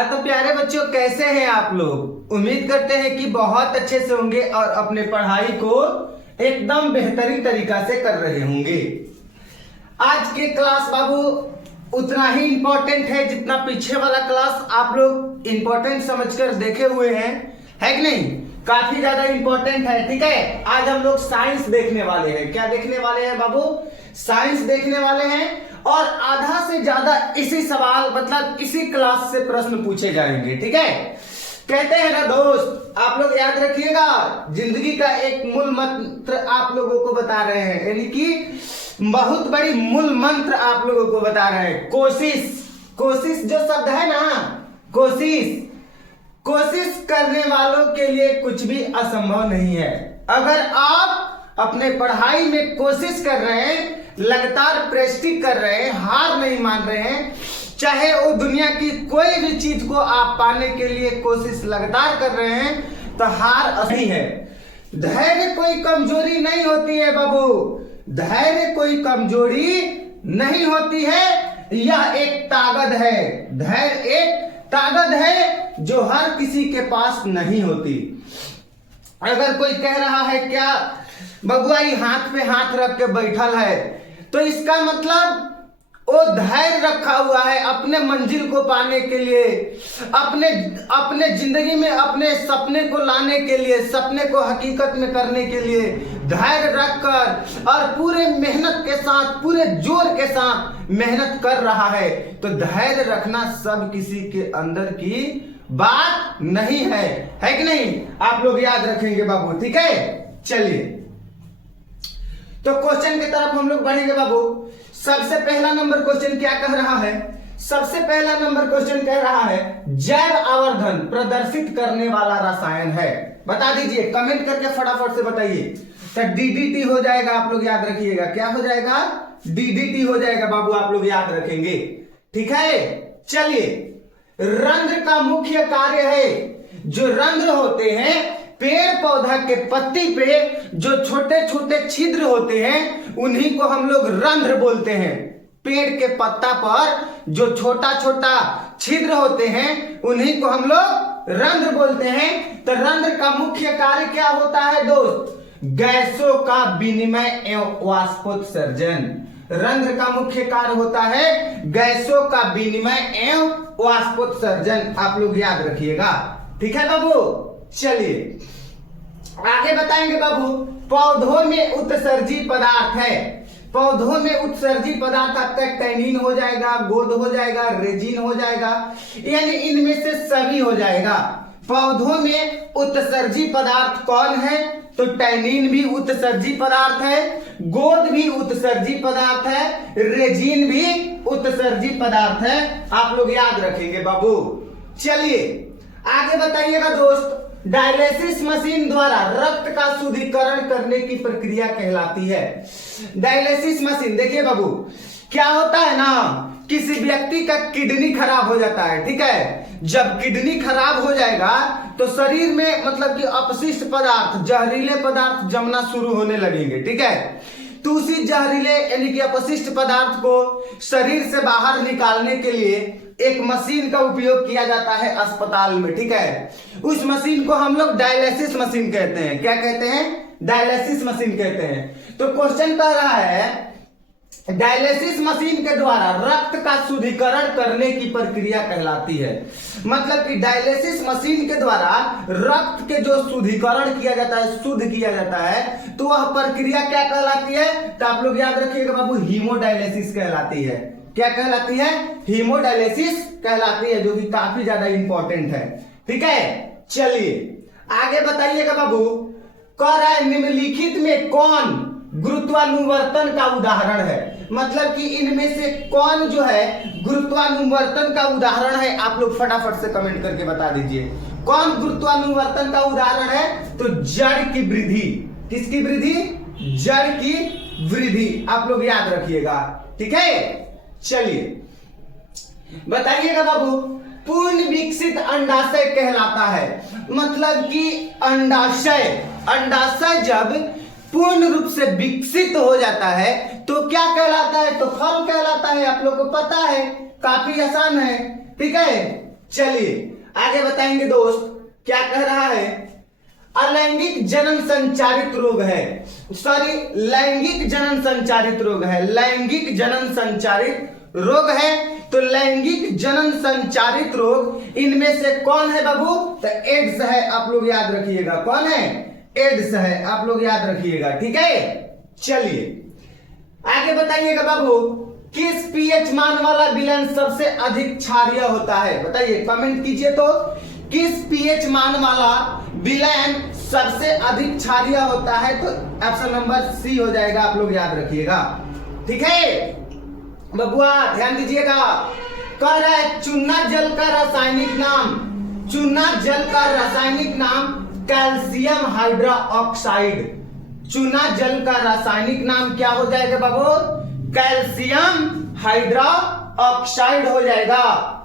हाँ तो प्यारे बच्चों, कैसे हैं आप लोग। उम्मीद करते हैं कि बहुत अच्छे से होंगे और अपने पढ़ाई को एकदम बेहतरीन तरीका से कर रहे होंगे। आज के क्लास बाबू उतना ही इम्पोर्टेंट है जितना पीछे वाला क्लास आप लोग इम्पोर्टेंट समझकर देखे हुए हैं, है कि नहीं। काफी ज्यादा इम्पोर्टेंट है, ठीक है। आज हम लोग साइंस देखने वाले हैं। क्या देखने वाले हैं बाबू? साइंस देखने वाले हैं और आधा से ज्यादा इसी सवाल मतलब इसी क्लास से प्रश्न पूछे जाएंगे, ठीक है। कहते हैं ना दोस्त, आप लोग याद रखिएगा, जिंदगी का एक मूल मंत्र आप लोगों को बता रहे हैं, यानी कि बहुत बड़ी मूल मंत्र आप लोगों को बता रहे हैं। कोशिश, कोशिश जो शब्द है ना, कोशिश, कोशिश करने वालों के लिए कुछ भी असंभव नहीं है। अगर आप अपने पढ़ाई में कोशिश कर रहे हैं, लगातार प्रैक्टिस कर रहे हैं, हार नहीं मान रहे हैं, चाहे वो दुनिया की कोई भी चीज को आप पाने के लिए कोशिश लगातार कर रहे हैं, तो हार नहीं है। धैर्य कोई कमजोरी नहीं होती है बाबू, धैर्य कोई कमजोरी नहीं होती है, यह एक ताकत है। धैर्य एक ताकत है जो हर किसी के पास नहीं होती। अगर कोई कह रहा है क्या बबुआई हाथ पे हाथ रख के बैठल है, तो इसका मतलब वो धैर्य रखा हुआ है अपने मंजिल को पाने के लिए, अपने जिंदगी में अपने सपने को लाने के लिए, सपने को हकीकत में करने के लिए धैर्य रखकर और पूरे मेहनत के साथ, पूरे जोर के साथ मेहनत कर रहा है। तो धैर्य रखना सब किसी के अंदर की बात नहीं है कि नहीं। आप लोग याद रखेंगे बाबू, ठीक है। चलिए तो क्वेश्चन की तरफ हम लोग बढ़ेंगे बाबू। सबसे पहला नंबर क्वेश्चन क्या कह रहा है? सबसे पहला नंबर क्वेश्चन कह रहा है जैव आवर्धन प्रदर्शित करने वाला रसायन है। बता दीजिए, कमेंट करके फटाफट से बताइए। तो डीडीटी हो जाएगा, आप लोग याद रखिएगा। क्या हो जाएगा? डीडीटी हो जाएगा बाबू, आप लोग याद रखेंगे, ठीक है। चलिए, रंध्र का मुख्य कार्य है, जो रंध्र होते हैं पेड़ पौधा के पत्ती पे जो छोटे छोटे छिद्र होते हैं, उन्हीं को हम लोग रंध्र बोलते हैं। पेड़ के पत्ता पर जो छोटा छोटा छिद्र होते हैं, उन्हीं को हम लोग रंध्र बोलते हैं। तो रंध्र का मुख्य कार्य क्या होता है दोस्त? गैसों का विनिमय एवं वाष्पोत्सर्जन। रंध्र का मुख्य कार्य होता है गैसों का विनिमय एवं वाष्पोत्सर्जन। आप लोग याद रखिएगा, ठीक है बाबू। चलिए आगे बताएंगे बाबू। पौधों में उत्सर्जी पदार्थ है, पौधों में उत्सर्जी पदार्थ आपका टैनिन हो जाएगा, गोंद हो जाएगा, रेजिन हो जाएगा, यानी इनमें से सभी हो जाएगा। पौधों में उत्सर्जी पदार्थ कौन है? तो टैनिन भी उत्सर्जी पदार्थ है, गोंद भी उत्सर्जी पदार्थ है, रेजिन भी उत्सर्जी पदार्थ है। आप लोग याद रखेंगे बाबू। चलिए आगे बताइएगा दोस्त। डायलिसिस मशीन द्वारा रक्त का शुद्धिकरण करने की प्रक्रिया कहलाती है। डायलिसिस मशीन, देखिए बाबू, क्या होता है ना, किसी व्यक्ति का किडनी खराब हो जाता है, ठीक है। जब किडनी खराब हो जाएगा तो शरीर में मतलब कि अपशिष्ट पदार्थ, जहरीले पदार्थ जमना शुरू होने लगेंगे, ठीक है। तो उसी जहरीले यानी कि अपशिष्ट पदार्थ को शरीर से बाहर निकालने के लिए एक मशीन का उपयोग किया जाता है अस्पताल में, ठीक है। उस मशीन को हम लोग डायलिसिस मशीन कहते हैं। क्या कहते हैं? डायलिसिस मशीन कहते हैं। तो क्वेश्चन कह रहा है डायलिसिस मशीन के द्वारा रक्त का शुद्धिकरण करने की प्रक्रिया कहलाती है। मतलब कि डायलिसिस मशीन के द्वारा रक्त के जो शुद्धिकरण किया जाता है, शुद्ध किया जाता है, तो वह प्रक्रिया क्या कहलाती है? तो आप लोग याद रखिएगा बाबू, हीमोडायलिसिस कहलाती है। क्या कहलाती है? हीमोडायलिसिस कहलाती है, जो कि काफी ज्यादा इंपॉर्टेंट है, ठीक है। चलिए आगे बताइएगा बाबू। कह रहा है निम्नलिखित में कौन गुरुत्वानुवर्तन का उदाहरण है? मतलब कि इनमें से कौन जो है गुरुत्वानुवर्तन का उदाहरण है? आप लोग फटाफट से कमेंट करके बता दीजिए, कौन गुरुत्वानुवर्तन का उदाहरण है? तो जड़ की वृद्धि। किसकी वृद्धि? जड़ की वृद्धि। आप लोग याद रखिएगा, ठीक है। चलिए बताइएगा बाबू। पूर्ण विकसित अंडाशय कहलाता है। मतलब कि अंडाशय, अंडाशय जब पूर्ण रूप से विकसित हो जाता है तो क्या कहलाता है? तो फल कहलाता है। आप लोग को पता है, काफी आसान है, ठीक है। चलिए आगे बताएंगे दोस्त, क्या कह रहा है। अलैंगिक जनन संचारित रोग है, सॉरी लैंगिक जनन संचारित रोग है, लैंगिक जनन संचारित रोग है। तो लैंगिक जनन संचारित रोग इनमें से कौन है बाबू? तो एड्स है, आप लोग याद रखिएगा। कौन है? एड्स है, आप लोग याद रखिएगा। ठीक है, चलिए आगे बताइएगा बाबू, किस पीएच मान वाला विलयन सबसे अधिक क्षारीय होता है? बताइए, कमेंट कीजिए तो। किस पीएच मान वाला विलयन सबसे अधिक क्षारीय होता है? तो ऑप्शन नंबर सी हो जाएगा, आप लोग याद रखिएगा। ठीक है बबुआ, ध्यान दीजिएगा। कह रहा है चूना जल का रासायनिक नाम, चूना जल का रासायनिक नाम कैल्शियम हाइड्रोक्साइड। चूना जल का रासायनिक नाम क्या हो जाएगा बाबू? कैल्शियम हाइड्रोक्साइड हो जाएगा।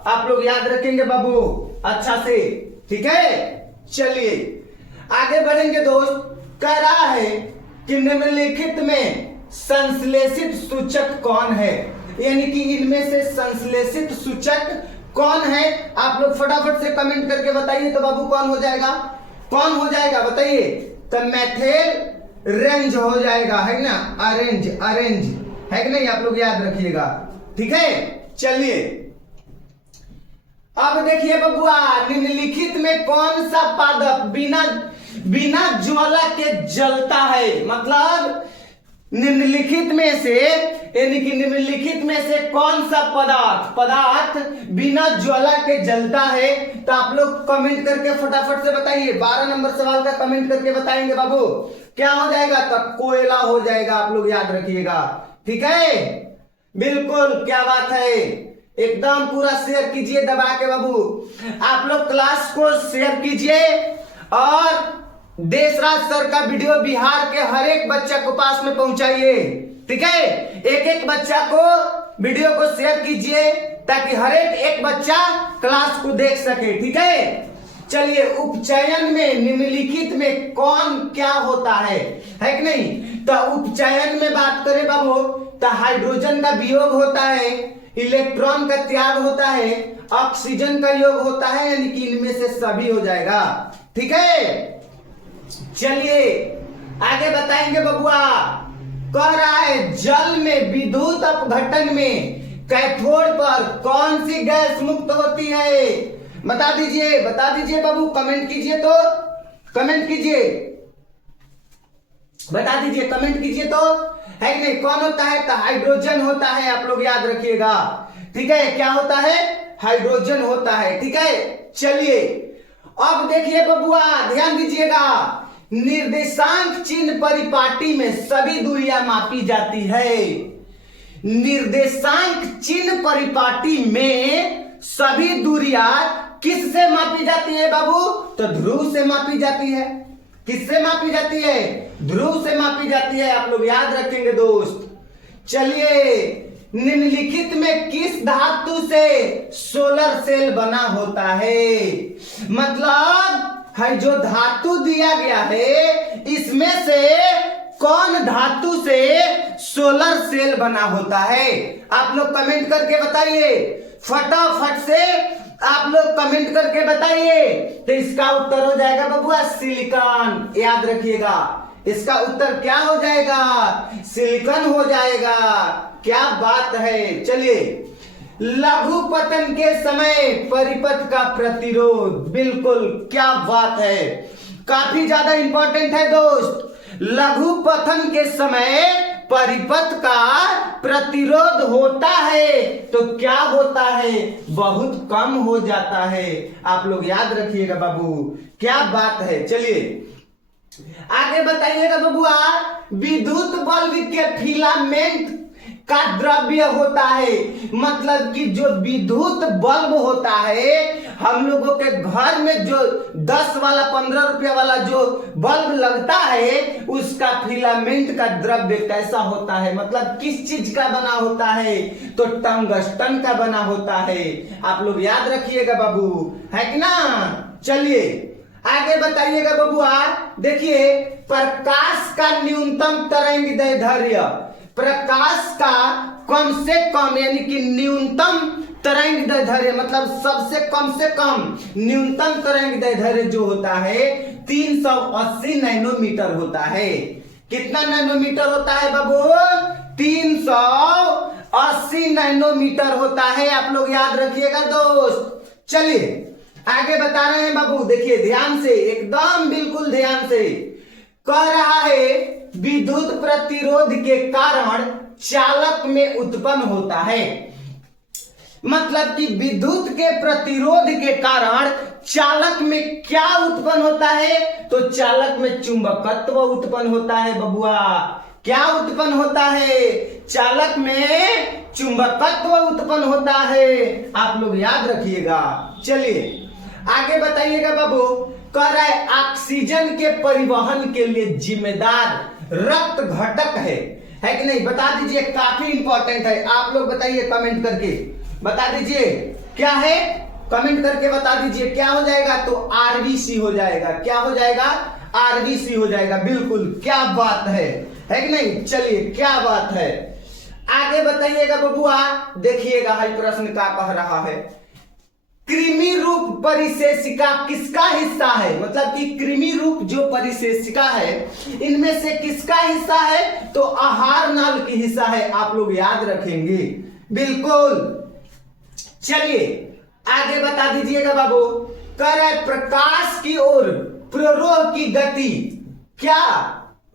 आप लोग याद रखेंगे बाबू अच्छा से। ठीक है, चलिए आगे बढ़ेंगे दोस्त। कह रहा है कि निम्नलिखित में संश्लेषित सूचक कौन है? यानी कि इनमें से संश्लेषित सूचक कौन है? आप लोग फटाफट से कमेंट करके बताइए तो बाबू कौन हो जाएगा? कौन हो जाएगा बताइए? तो मेथिल रेंज हो जाएगा, है ना? ऑरेंज, ऑरेंज है कि नहीं? आप लोग याद रखिएगा। ठीक है, चलिए अब देखिए बबुआ, निम्नलिखित में कौन सा पादप बिना ज्वाला के जलता है? मतलब निम्नलिखित में से, यानी कि निम्नलिखित में से कौन सा पदार्थ बिना ज्वाला के जलता है? तो आप लोग कमेंट करके फटाफट से बताइए। 12 नंबर सवाल का कमेंट करके बताएंगे बाबू, क्या हो जाएगा? तो कोयला हो जाएगा, आप लोग याद रखिएगा। ठीक है, बिल्कुल, क्या बात है, एकदम पूरा शेयर कीजिए दबा के बाबू। आप लोग क्लास को शेयर कीजिए और देशराज सर का वीडियो बिहार के हर एक बच्चा को पास में पहुंचाइए। ठीक है, एक एक बच्चा को वीडियो को शेयर कीजिए ताकि हर एक बच्चा क्लास को देख सके। ठीक है, चलिए उपचयन में निम्नलिखित में कौन क्या होता है कि नहीं? तो उपचयन में बात करें बाबू तो हाइड्रोजन का वियोग होता है, इलेक्ट्रॉन का त्याग होता है, ऑक्सीजन का योग होता है, यानी कि इनमें से सभी हो जाएगा। ठीक है, चलिए आगे बताएंगे बबुआ। कह रहा है जल में विद्युत अपघटन में कैथोड पर कौन सी गैस मुक्त होती है? बता दीजिए, बता दीजिए बाबू, कमेंट कीजिए तो, कमेंट कीजिए, बता दीजिए, कमेंट कीजिए तो, है कि नहीं? कौन होता है? तो हाइड्रोजन होता है, आप लोग याद रखिएगा। ठीक है, क्या होता है? हाइड्रोजन होता है। ठीक है, चलिए अब देखिए बबुआ, ध्यान दीजिएगा। निर्देशांक चिन्ह परिपाटी में सभी दूरियां मापी जाती है। निर्देशांक चिन्ह परिपाटी में सभी दूरियां किससे मापी जाती है बाबू? तो ध्रुव से मापी जाती है। किससे मापी जाती है? ध्रुव से मापी जाती है, आप लोग याद रखेंगे दोस्त। चलिए निम्नलिखित में किस धातु से सोलर सेल बना होता है? मतलब है जो धातु दिया गया है इसमें से कौन धातु से सोलर सेल बना होता है? आप लोग कमेंट करके बताइए, फटाफट से आप लोग कमेंट करके बताइए। तो इसका उत्तर हो जाएगा बबुआ सिलिकॉन, याद रखिएगा। इसका उत्तर क्या हो जाएगा? सिलिकॉन हो जाएगा। क्या बात है। चलिए लघु पतन के समय परिपथ का प्रतिरोध, बिल्कुल क्या बात है, काफी ज्यादा इंपॉर्टेंट है दोस्त। लघु पतन के समय परिपथ का प्रतिरोध होता है तो क्या होता है? बहुत कम हो जाता है। आप लोग याद रखिएगा बाबू, क्या बात है। चलिए आगे बताइएगा बबुआ। विद्युत बल्ब के फिलामेंट का द्रव्य होता है, मतलब कि जो विद्युत बल्ब होता है हम लोगों के घर में जो 10 वाला 15 रुपया वाला जो बल्ब लगता है उसका फिलामेंट का द्रव्य कैसा होता है? मतलब किस चीज का बना होता है? तो टंगस्टन का बना होता है। आप लोग याद रखिएगा बाबू, है कि ना? चलिए आगे बताइएगा बबुआ। देखिए प्रकाश का न्यूनतम तरंगदैर्ध्य, प्रकाश का कम से कम यानी कि न्यूनतम तरंग दैर्ध्य मतलब सबसे कम से कम न्यूनतम तरंग दैर्ध्य जो होता है 380 नैनोमीटर होता है। कितना नैनोमीटर होता है बाबू? 380 नैनोमीटर होता है। आप लोग याद रखिएगा दोस्त। चलिए आगे बता रहे हैं बाबू, देखिए ध्यान से, एकदम बिल्कुल ध्यान से। कह रहा है विद्युत प्रतिरोध के कारण चालक में उत्पन्न होता है। मतलब कि विद्युत के प्रतिरोध के कारण चालक में क्या उत्पन्न होता है? तो चालक में चुंबकत्व उत्पन्न होता है बबुआ। क्या उत्पन्न होता है? चालक में चुंबकत्व उत्पन्न होता है। आप लोग याद रखिएगा। चलिए आगे बताइएगा बाबू। कह रहा है ऑक्सीजन के परिवहन के लिए जिम्मेदार रक्त घटक है कि नहीं? बता दीजिए, काफी इंपॉर्टेंट है। आप लोग बताइए कमेंट करके, बता दीजिए क्या है, कमेंट करके बता दीजिए। क्या हो जाएगा? तो आरबीसी हो जाएगा। क्या हो जाएगा? आरबीसी हो जाएगा। बिल्कुल, क्या बात है कि नहीं? चलिए क्या बात है, आगे बताइएगा बबुआ। देखिएगा हाई प्रश्न क्या कह रहा है। कृमि रूप परिशेषिका किसका हिस्सा है? मतलब कि कृमि रूप जो परिशेषिका है इनमें से किसका हिस्सा है? तो आहार नाल की हिस्सा है। आप लोग याद रखेंगे। बिल्कुल। चलिए आगे बता दीजिएगा बाबू। कह रहा है प्रकाश की ओर प्ररोह की गति क्या?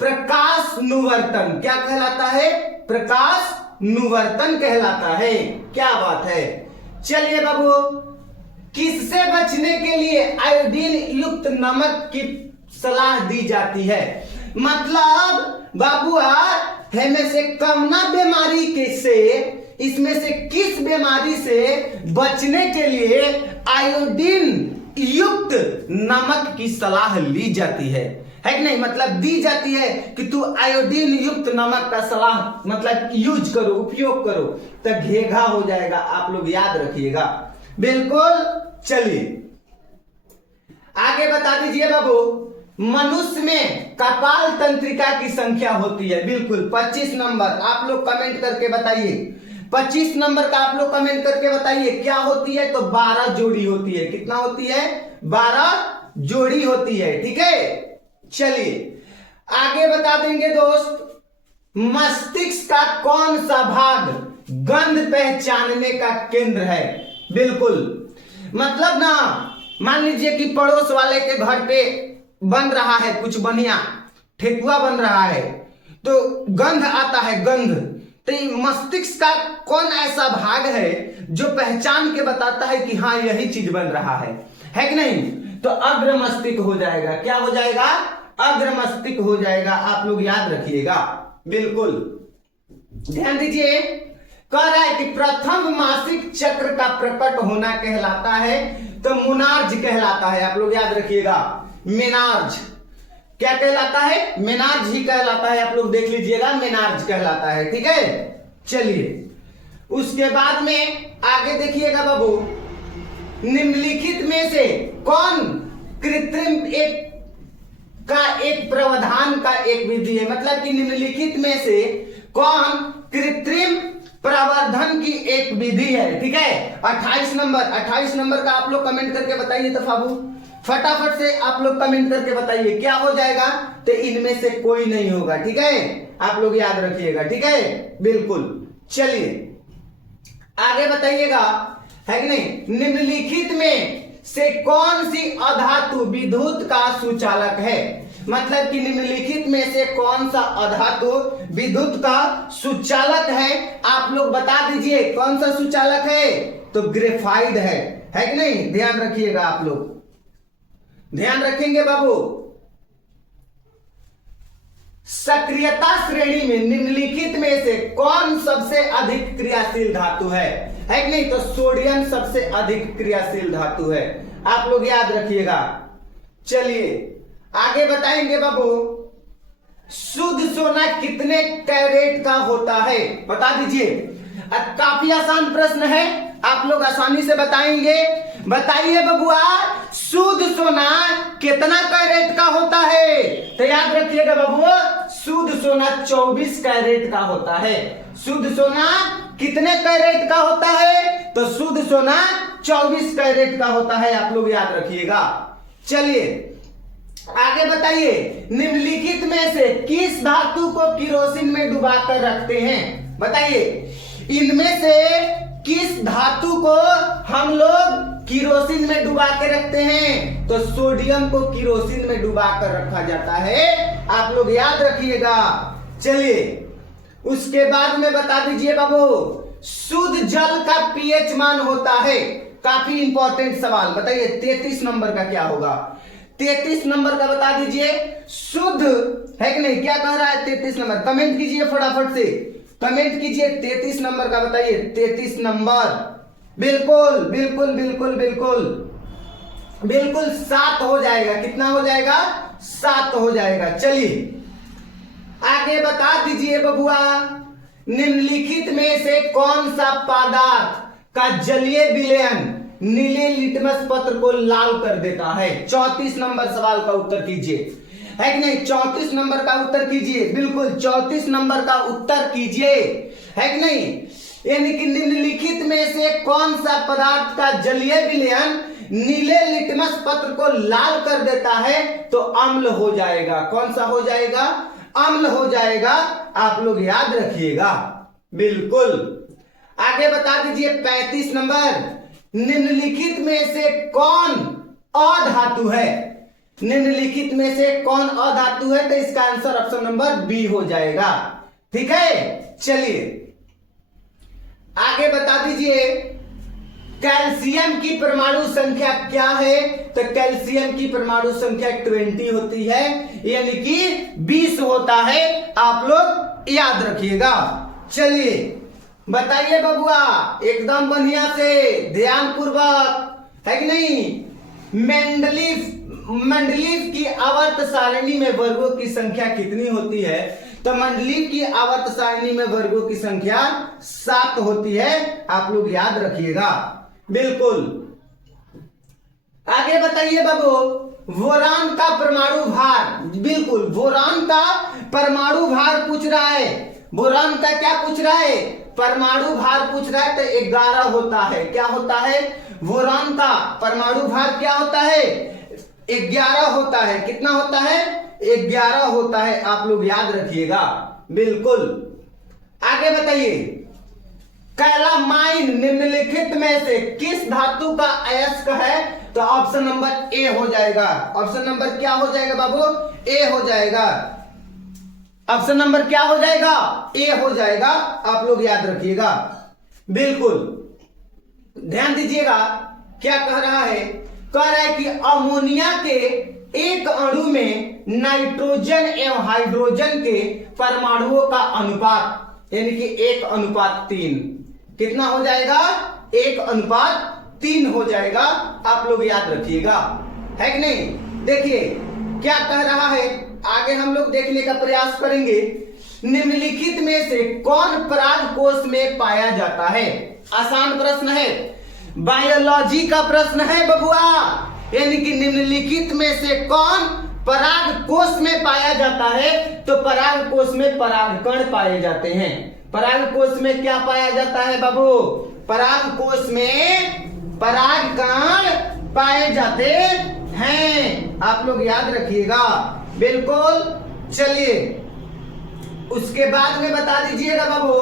प्रकाश नुवर्तन। क्या कहलाता है? प्रकाश नुवर्तन कहलाता है। क्या बात है। चलिए बाबू, किससे बचने के लिए आयोडीन युक्त नमक की सलाह दी जाती है? मतलब बाबुआ हमें से कमना बीमारी के से, इसमें से किस बीमारी से बचने के लिए आयोडीन युक्त नमक की सलाह ली जाती है कि नहीं? मतलब दी जाती है कि तू आयोडीन युक्त नमक का सलाह मतलब यूज करो, उपयोग करो, तो घेघा हो जाएगा। आप लोग याद रखिएगा। बिल्कुल। चलिए आगे बता दीजिए बाबू। मनुष्य में कपाल तंत्रिका की संख्या होती है। बिल्कुल 25 नंबर। आप लोग कमेंट करके बताइए। 25 नंबर का आप लोग कमेंट करके बताइए क्या होती है? तो 12 जोड़ी होती है। कितना होती है? 12 जोड़ी होती है। ठीक है। चलिए आगे बता देंगे दोस्त। मस्तिष्क का कौन सा भाग गंध पहचानने का केंद्र है? बिल्कुल। मतलब ना, मान लीजिए कि पड़ोस वाले के घर पे बन रहा है कुछ बढ़िया, ठेकुआ बन रहा है, तो गंध आता है, गंध। तो मस्तिष्क का कौन ऐसा भाग है जो पहचान के बताता है कि हाँ यही चीज बन रहा है कि नहीं? तो अग्र मस्तिष्क हो जाएगा। क्या हो जाएगा? अग्र मस्तिष्क हो जाएगा। आप लोग याद रखिएगा। बिल्कुल ध्यान दीजिए। कह रहा है कि प्रथम मासिक चक्र का प्रकट होना कहलाता है तो मुनार्ज कहलाता है। आप लोग याद रखिएगा। मेनार्ज क्या कहलाता है? मेनार्ज ही कहलाता है। आप लोग देख लीजिएगा, मेनार्ज कहलाता है। ठीक है। चलिए उसके बाद में आगे देखिएगा बाबू। निम्नलिखित में से कौन कृत्रिम एक प्रावधान का एक विधि है? मतलब कि निम्नलिखित में से कौन कृत्रिम प्रवर्धन की एक विधि है? ठीक है। 28 नंबर का आप लोग कमेंट करके बताइए। तो बाबू फटाफट से आप लोग कमेंट करके बताइए क्या हो जाएगा? तो इनमें से कोई नहीं होगा। ठीक है। आप लोग याद रखिएगा। ठीक है। बिल्कुल। चलिए आगे बताइएगा, है कि नहीं? निम्नलिखित में से कौन सी अधातु विद्युत का सुचालक है? मतलब कि निम्नलिखित में से कौन सा अधातु विद्युत का सुचालक है? आप लोग बता दीजिए कौन सा सुचालक है? तो ग्रेफाइट है कि नहीं? ध्यान रखिएगा। आप लोग ध्यान रखेंगे बाबू। सक्रियता श्रेणी में निम्नलिखित में से कौन सबसे अधिक क्रियाशील धातु है कि नहीं? तो सोडियम सबसे अधिक क्रियाशील धातु है। आप लोग याद रखिएगा। चलिए आगे बताएंगे बाबू। शुद्ध सोना कितने कैरेट का होता है? बता दीजिए। काफी आसान प्रश्न है, आप लोग आसानी से बताएंगे। बताइए बबुआ, शुद्ध सोना कितना कैरेट का होता है? तो याद रखिएगा बाबू, शुद्ध सोना 24 कैरेट का होता है। शुद्ध सोना कितने कैरेट का होता है? तो शुद्ध सोना 24 कैरेट का होता है, आप लोग याद रखिएगा। चलिए आगे बताइए, निम्नलिखित में से किस धातु को किरोसिन में डुबाकर रखते हैं? बताइए, इनमें से किस धातु को हम लोग किरोसिन में डुबा के रखते हैं? तो सोडियम को किरोसिन में डुबा कर रखा जाता है, आप लोग याद रखिएगा। चलिए उसके बाद में बता दीजिए बाबू, शुद्ध जल का पीएच मान होता है। काफी इंपॉर्टेंट सवाल, बताइए 33 नंबर का क्या होगा? 33 नंबर का बता दीजिए, शुद्ध है कि नहीं? क्या कह रहा है 33 नंबर? कमेंट कीजिए फटाफट से, कमेंट कीजिए 33 नंबर का बताइए। 33 नंबर बिल्कुल बिल्कुल बिल्कुल बिल्कुल बिल्कुल 7 हो जाएगा। कितना हो जाएगा? 7 हो जाएगा। चलिए आगे बता दीजिए बबुआ, निम्नलिखित में से कौन सा पदार्थ का जलीय विलयन नीले लिटमस पत्र को लाल कर देता है? 34 नंबर सवाल का उत्तर कीजिए, है कि नहीं? 34 नंबर का उत्तर कीजिए, बिल्कुल 34 नंबर का उत्तर कीजिए, है कि नहीं? यानी कि निम्नलिखित में से कौन सा पदार्थ का जलीय विलयन नीले लिटमस पत्र को लाल कर देता है? तो अम्ल हो जाएगा। कौन सा हो जाएगा? अम्ल हो जाएगा, आप लोग याद रखिएगा। बिल्कुल आगे बता दीजिए 35 नंबर, निम्नलिखित में से कौन अधातु है? निम्नलिखित में से कौन अधातु है? तो इसका आंसर ऑप्शन नंबर बी हो जाएगा। ठीक है, चलिए आगे बता दीजिए, कैल्शियम की परमाणु संख्या क्या है? तो कैल्शियम की परमाणु संख्या 20 होती है, यानी कि 20 होता है, आप लोग याद रखिएगा। चलिए बताइए बबुआ एकदम बढ़िया से ध्यान पूर्वक, है कि नहीं? मंडलीफ की आवर्त सारणी में वर्गों की संख्या कितनी होती है? तो मंडलीफ की आवर्त सारणी में वर्गों की संख्या 7 होती है, आप लोग याद रखिएगा। बिल्कुल आगे बताइए बाबू, बोरान का परमाणु भार। बिल्कुल बोरान का परमाणु भार पूछ रहा है। बोरान का क्या पूछ रहा है? परमाणु भार पूछ रहा है। तो 11 होता है। क्या होता है? बोरान का परमाणु भार क्या होता है? 11 होता है। कितना होता है? 11 होता है, आप लोग याद रखिएगा। बिल्कुल आगे बताइए, कैलामाइन निम्नलिखित में से किस धातु का अयस्क है? तो ऑप्शन नंबर ए हो जाएगा। ऑप्शन नंबर क्या हो जाएगा बाबू? ए हो जाएगा। ऑप्शन नंबर क्या हो जाएगा? ए हो जाएगा, आप लोग याद रखिएगा। बिल्कुल ध्यान दीजिएगा, क्या कह रहा है? कह रहा है कि अमोनिया के एक अणु में नाइट्रोजन एवं हाइड्रोजन के परमाणुओं का अनुपात यानी कि 1:3 कितना हो जाएगा? 1:3 हो जाएगा, आप लोग याद रखिएगा, है कि नहीं? देखिए क्या कह रहा है, आगे हम लोग देखने का प्रयास करेंगे। निम्नलिखित में से कौन पराग कोष में पाया जाता है? आसान प्रश्न है, बायोलॉजी का प्रश्न है बबुआ। यानी कि निम्नलिखित में से कौन पराग कोष में पाया जाता है? तो पराग कोष में परागकण पाए जाते हैं। पराग कोष में क्या पाया जाता है बाबू? पराग कोष में परागकण पाए जाते हैं, आप लोग याद रखिएगा। बिल्कुल चलिए उसके बाद में बता दीजिएगा बाबू,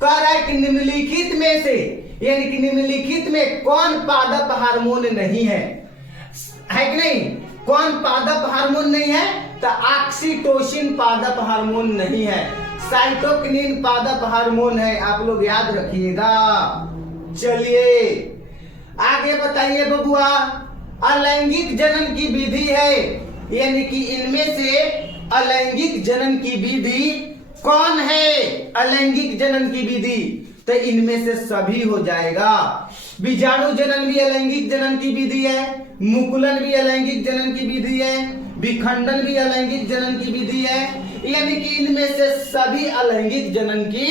कह रहा है कि निम्नलिखित में से यानी कि निम्नलिखित में कौन पादप हार्मोन नहीं है कि नहीं? कौन पादप हार्मोन नहीं है? तो ऑक्सीटोसिन पादप हार्मोन नहीं है, साइटोकिनिन पादप हार्मोन है, आप लोग याद रखिएगा। चलिए आगे बताइए बबुआ, अलैंगिक जनन की विधि है, यानी कि इनमें से अलैंगिक जनन की विधि कौन है? अलैंगिक जनन की विधि तो इनमें से सभी हो जाएगा। बीजाणु जनन भी अलैंगिक जनन की विधि है, मुकुलन भी अलैंगिक जनन की विधि है, विखंडन भी अलैंगिक जनन की विधि है, यानी कि इनमें से सभी अलैंगिक जनन की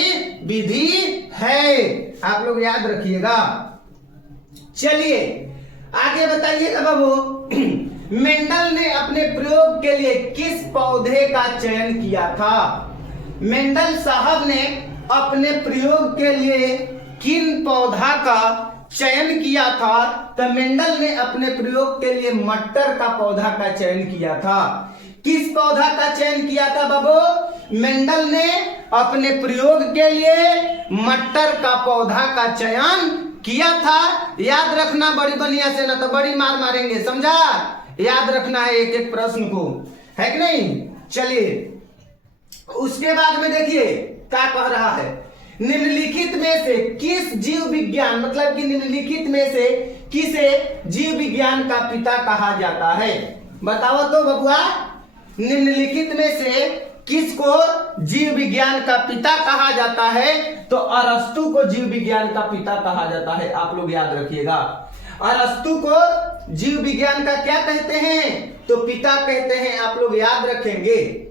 विधि है, आप लोग याद रखिएगा। चलिए आगे बताइएगा बाबू, मेंडल ने अपने प्रयोग के लिए किस पौधे का चयन किया था? मेंडल साहब ने अपने प्रयोग के लिए किन पौधा का चयन किया था? तो मेंडल ने अपने प्रयोग के लिए मटर का पौधा का चयन किया था। किस पौधा का चयन किया था बाबू? मेंडल ने अपने प्रयोग के लिए मटर का पौधा का चयन किया था। याद रखना बड़ी बढ़िया से, ना तो बड़ी मार मारेंगे, समझा? याद रखना है एक एक प्रश्न को, है कि नहीं? चलिए उसके बाद में देखिए क्या कह रहा है। निम्नलिखित में से किस जीव विज्ञान, मतलब कि निम्नलिखित में से किसे जीव विज्ञान का पिता कहा जाता है? बताओ तो बबुआ, निम्नलिखित में से किसको जीव विज्ञान का पिता कहा जाता है? तो अरस्तु को जीव विज्ञान का पिता कहा जाता है। आप लोग याद रखिएगा, अरस्तु को जीव विज्ञान का क्या कहते हैं? तो पिता कहते हैं। आप लोग याद रखेंगे।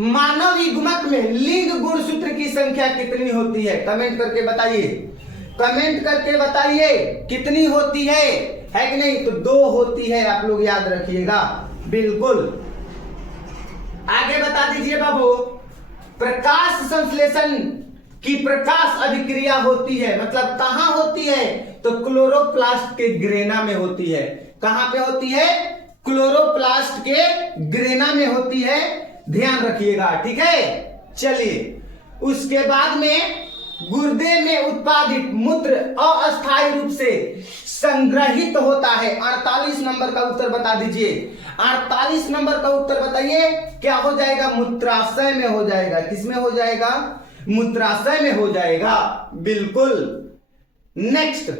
मानव युग्मक में लिंग गुणसूत्र की संख्या कितनी होती है? कमेंट करके बताइए, कमेंट करके बताइए कितनी होती है कि नहीं? तो 2 होती है। आप लोग याद रखिएगा, बिल्कुल। आगे बता दीजिए बाबू, प्रकाश संश्लेषण की प्रकाश अभिक्रिया होती है, मतलब कहां होती है? तो क्लोरोप्लास्ट के ग्रेना में होती है। कहां पे होती है? क्लोरोप्लास्ट के ग्रेना में होती है, ध्यान रखिएगा, ठीक है। चलिए उसके बाद में गुर्दे में उत्पादित मूत्र अस्थायी रूप से संग्रहित होता है। 48 नंबर का उत्तर बता दीजिए। 48 नंबर का उत्तर बताइए, क्या हो जाएगा? मूत्राशय में हो जाएगा। किसमें हो जाएगा? मूत्राशय में हो जाएगा, बिल्कुल। नेक्स्ट,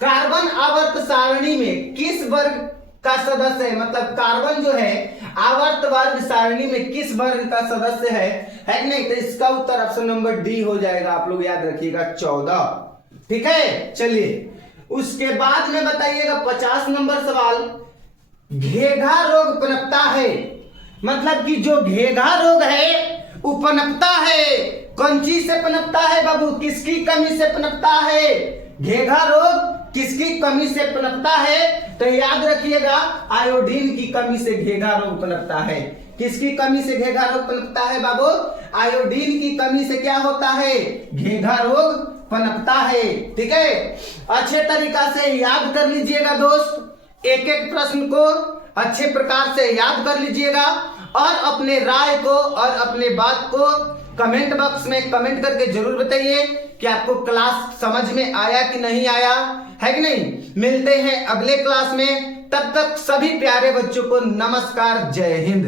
कार्बन आवर्त सारणी में किस वर्ग का सदस्य है? मतलब कार्बन जो है आवर्त वर्ग सारणी में किस वर्ग का सदस्य है कि नहीं? तो इसका उत्तर ऑप्शन नंबर डी हो जाएगा। आप लोग याद रखिएगा, 14, ठीक है। चलिए उसके बाद में बताइएगा 50 नंबर सवाल, घेघा रोग पनपता है, मतलब कि जो घेघा रोग है वो पनपता है। कौन चीज से पनपता है बाबू? किसकी कमी से पनपता है? घेघा रोग किसकी कमी से पनपता है? तो याद रखिएगा, आयोडीन की कमी से घेघा रोग पनपता है। किसकी कमी से घेघा रोग पनपता है बाबू? आयोडीन की कमी से क्या होता है? घेघा रोग पनपता है, ठीक है। अच्छे तरीका से याद कर लीजिएगा दोस्त, एक एक प्रश्न को अच्छे प्रकार से याद कर लीजिएगा और अपने राय को और अपने बात को कमेंट बॉक्स में कमेंट करके जरूर बताइए कि आपको क्लास समझ में आया कि नहीं आया, है कि नहीं। मिलते हैं अगले क्लास में, तब तक सभी प्यारे बच्चों को नमस्कार, जय हिंद।